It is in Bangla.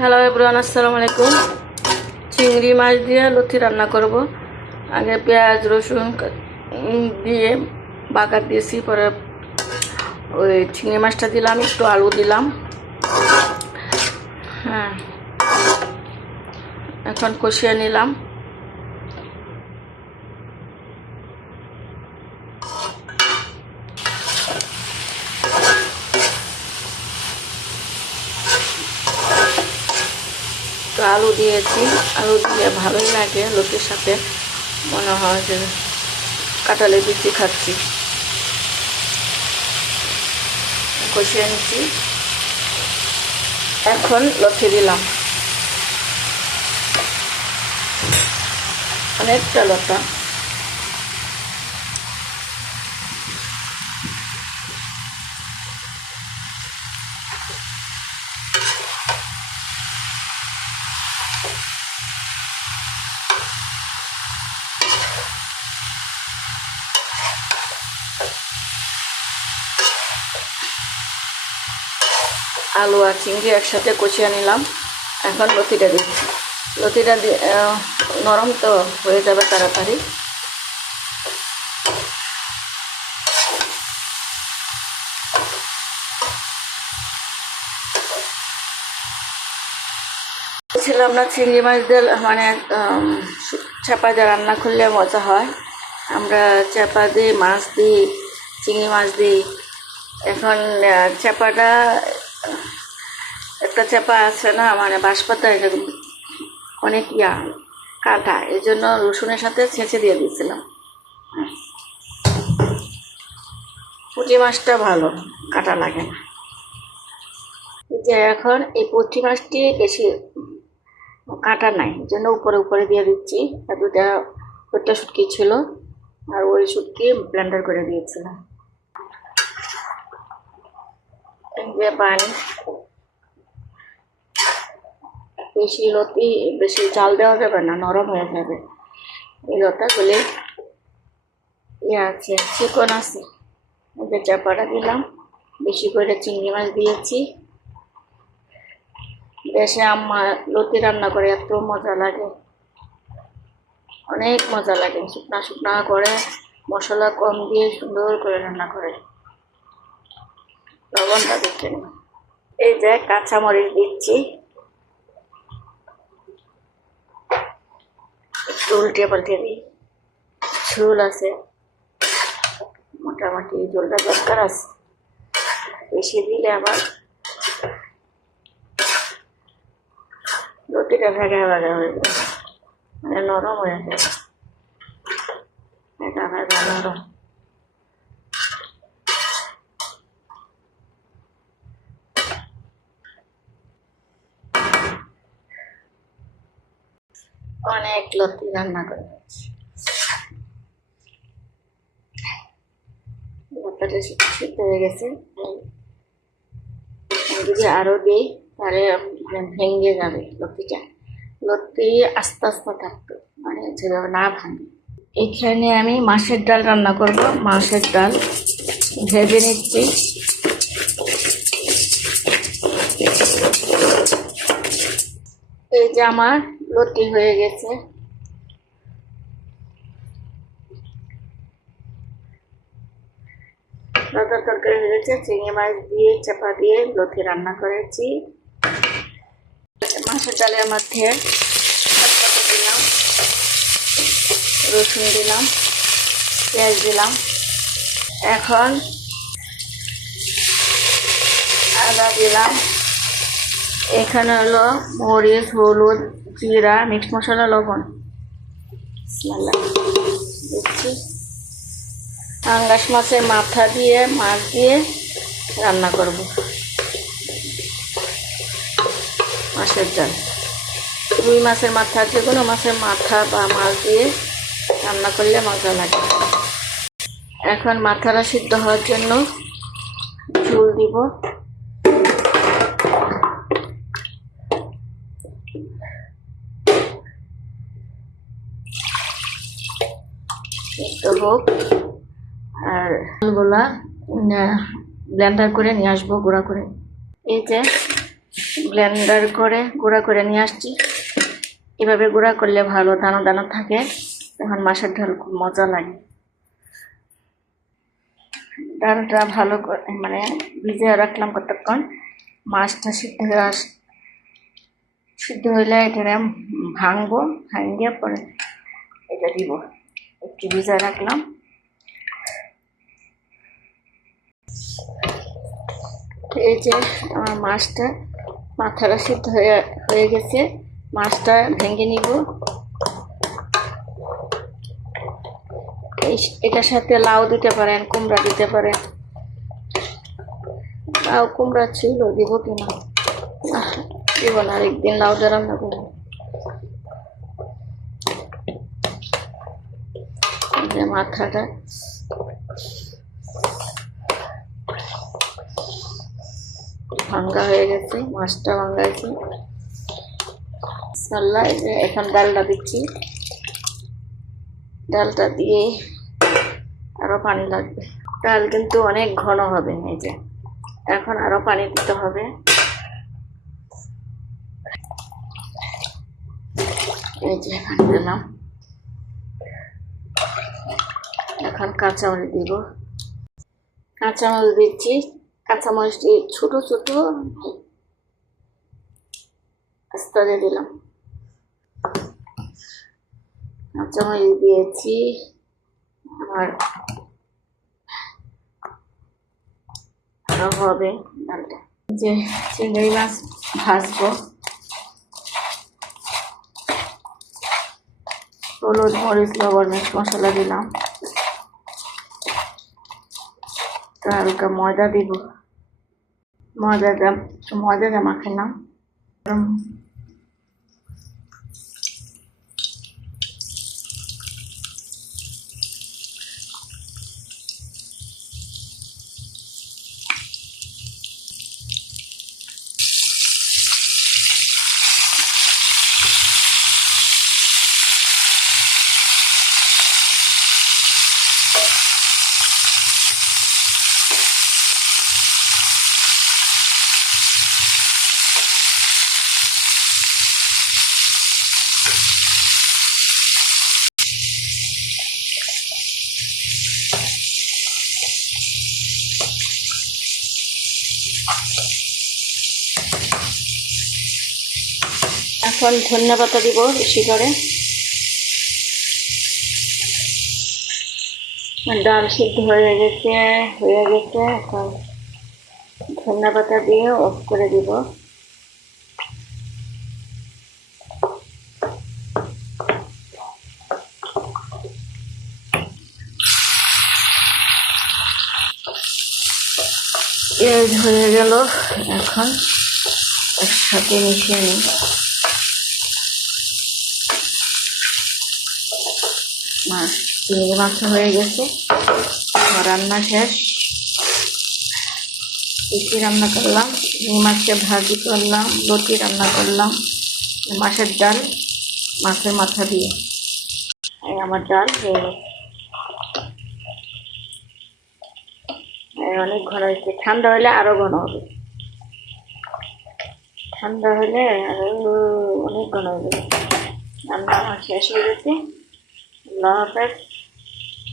হ্যালো এভরিওয়ান, আসসালামু আলাইকুম। চিংড়ি মাছ দিয়ে লতি রান্না করব। আগে পেঁয়াজ রসুন দিয়ে বাগার দিয়েছি, পরে ওই চিংড়ি মাছটা দিলাম, একটু আলু দিলাম। হ্যাঁ, এখন কষিয়ে নিলাম। তো আলু দিয়েছি, আলু দিয়ে ভালোই লাগে লতির সাথে, মনে হয় যে কাঁঠালের বিচি খাচ্ছি। কষিয়ে নিচ্ছি, এখন লতি দিলাম, অনেকটা লতা। আলু আর চিংড়ি একসাথে কষিয়ে নিলাম। এখন লতিটা দিচ্ছি। লতিটা নরম তো হয়ে যাবে তাড়াতাড়ি। ছিলাম না চিংড়ি মাছ দিয়ে মানে চাপা দিয়ে রান্না করলে মজা হয়। আমরা চাপা দিই, মাছ দিই, চিংড়ি মাছ দিই। এখন চাপাটা একটা চাপা আছে না, মানে বাঁশপাতা, অনেক কাঁটা, এই জন্য রসুনের সাথে ছেঁচে দিয়ে দিয়েছিলাম। পুঁটি মাছটা ভালো, কাঁটা লাগে না। যে এখন এই পুঁটি মাছটি বেশি কাঁটা নাই, এই জন্য উপরে উপরে দিয়ে দিচ্ছি। আর ওটা শুটকি ছিল, আর ওই শুটকি ব্লেন্ডার করে দিয়েছিলাম। যে পানি, বেশি লতি বেশি জাল দেওয়া যাবে না, নরম হয়ে যাবে। এই লতাগুলি আছে, চিকন আছে। যে চাপাটা দিলাম, বেশি করে চিংড়ি মাছ দিয়েছি। দেশে আম্মা লতি রান্না করে এত মজা লাগে, অনেক মজা লাগে। শুকনা শুকনা করে মশলা কম দিয়ে সুন্দর করে রান্না করে। লবণটা দেখে নিন। এই যে কাঁচামরিচ দিচ্ছি, একটু উল্টে পাল্টে দিই। ঝোল আছে, মোটামুটি ঝোলটা দরকার আছে, বেশি দিলে আবার লতিটা ভেগা ভেগা হয়ে যাবে, মানে নরম হয়ে যাবে। ভেগা ভেগা নরম। অনেক লতি রান্না করে লতাটা সিদ্ধ হয়ে গেছে। যদি আরো দিই তাহলে ভেঙে যাবে লতিটা। লতি আস্তে আস্তে থাকতো, মানে যেভাবে না ভাঙে। এখানে আমি মাছের ডাল রান্না করব। মাছের ডাল ভেজে নিচ্ছি। এই যে আমার লতি হয়ে গেছে। লতার তরকারি হয়ে গেছে। চিংড়ি মাছ দিয়ে চাপা দিয়ে লতি রান্না করেছি। মাছের ডালের মধ্যে দিলাম, রসুন দিলাম, পেঁয়াজ দিলাম। এখন আদা দিলাম। এখানে হলো মরিচ, হলুদ, জিরা, মিক্স মশলা, লবণ দিচ্ছি। পাঙ্গাস মাছের মাথা দিয়ে মাছ দিয়ে রান্না করব মাছের ডাল। রুই মাছের মাথা, যে কোনো মাছের মাথা বা মাছ দিয়ে রান্না করলে মজা লাগে। এখন মাথাটা সিদ্ধ হওয়ার জন্য ঝোল দিব। একটু হোক, আর ব্লেন্ডার করে নিয়ে আসবো গুঁড়া করে। এই যে ব্লেন্ডার করে গুঁড়া করে নিয়ে আসছি। এভাবে গুঁড়া করলে ভালো, দানা দানা থাকে, তখন মাছের ঝোল খুব মজা লাগে। ডালটা ভালো করে মানে ভিজিয়ে রাখলাম কতক্ষণ, মাছটা সিদ্ধ হইলে এটা ভাঙবো, ভাঙিয়ে পরে এটা দিব। একটু ভিজিয়ে রাখলাম। এই যে আমার মাছটা মাথাটা সিদ্ধ হয়ে গেছে, মাছটা ভেঙে নিব। এটার সাথে লাউ দিতে পারেন, কুমড়া দিতে পারেন। লাউ কুমড়া ছিল, দিব কিনা দিব না, আরেকদিন লাউ দিয়ে রান্না করবো। মাথাটা ভাঙ্গা হয়ে গেছে, মাছটা ভাঙ্গা হয়েছে। এখন ডালটা দিচ্ছি। ডালটা দিয়ে আরো পানি লাগবে, ডাল কিন্তু অনেক ঘন হবে। এই যে এখন আরো পানি দিতে হবে। এই যে পানি দিলাম। এখন কাঁচামরিচ দিব, কাঁচামরিচ দিচ্ছি। কাঁচামরিচটি ছোট ছোট স্তরে দিলাম। কাঁচামরিচ দিয়েছি। আমার আরো হবে ডালটা। যে চিংড়ি মাছ ভাজবো, হলুদ মরিচ লবণ মিক্স মশলা দিলাম। হালকা ময়দা দিব, ময়দা মাখালাম। এখন ধনিয়া পাতা দিব বেশি করে। ডাল সিদ্ধ হয়ে গেছে। এখন ধনিয়া পাতা দিয়ে অফ করে দিব। পেঁয়াজ হয়ে গেল, এখন একসাথে মিশিয়ে নিই। চিংড়ি মাছ হয়ে গেছে, রান্না শেষ। কি রান্না করলাম? চিংড়ি মাছকে ভাজি করলাম, লতি রান্না করলাম, মাছের ডাল মাছের মাথা দিয়ে। আমার ডাল হয়ে গেছে, অনেক ঘন হয়েছে। ঠান্ডা হলে আরো ঘন হবে, ঠান্ডা হলে আরো অনেক ঘন হবে। রান্না আমার শেষ হয়ে গেছে। আল্লাহ হাফেজ।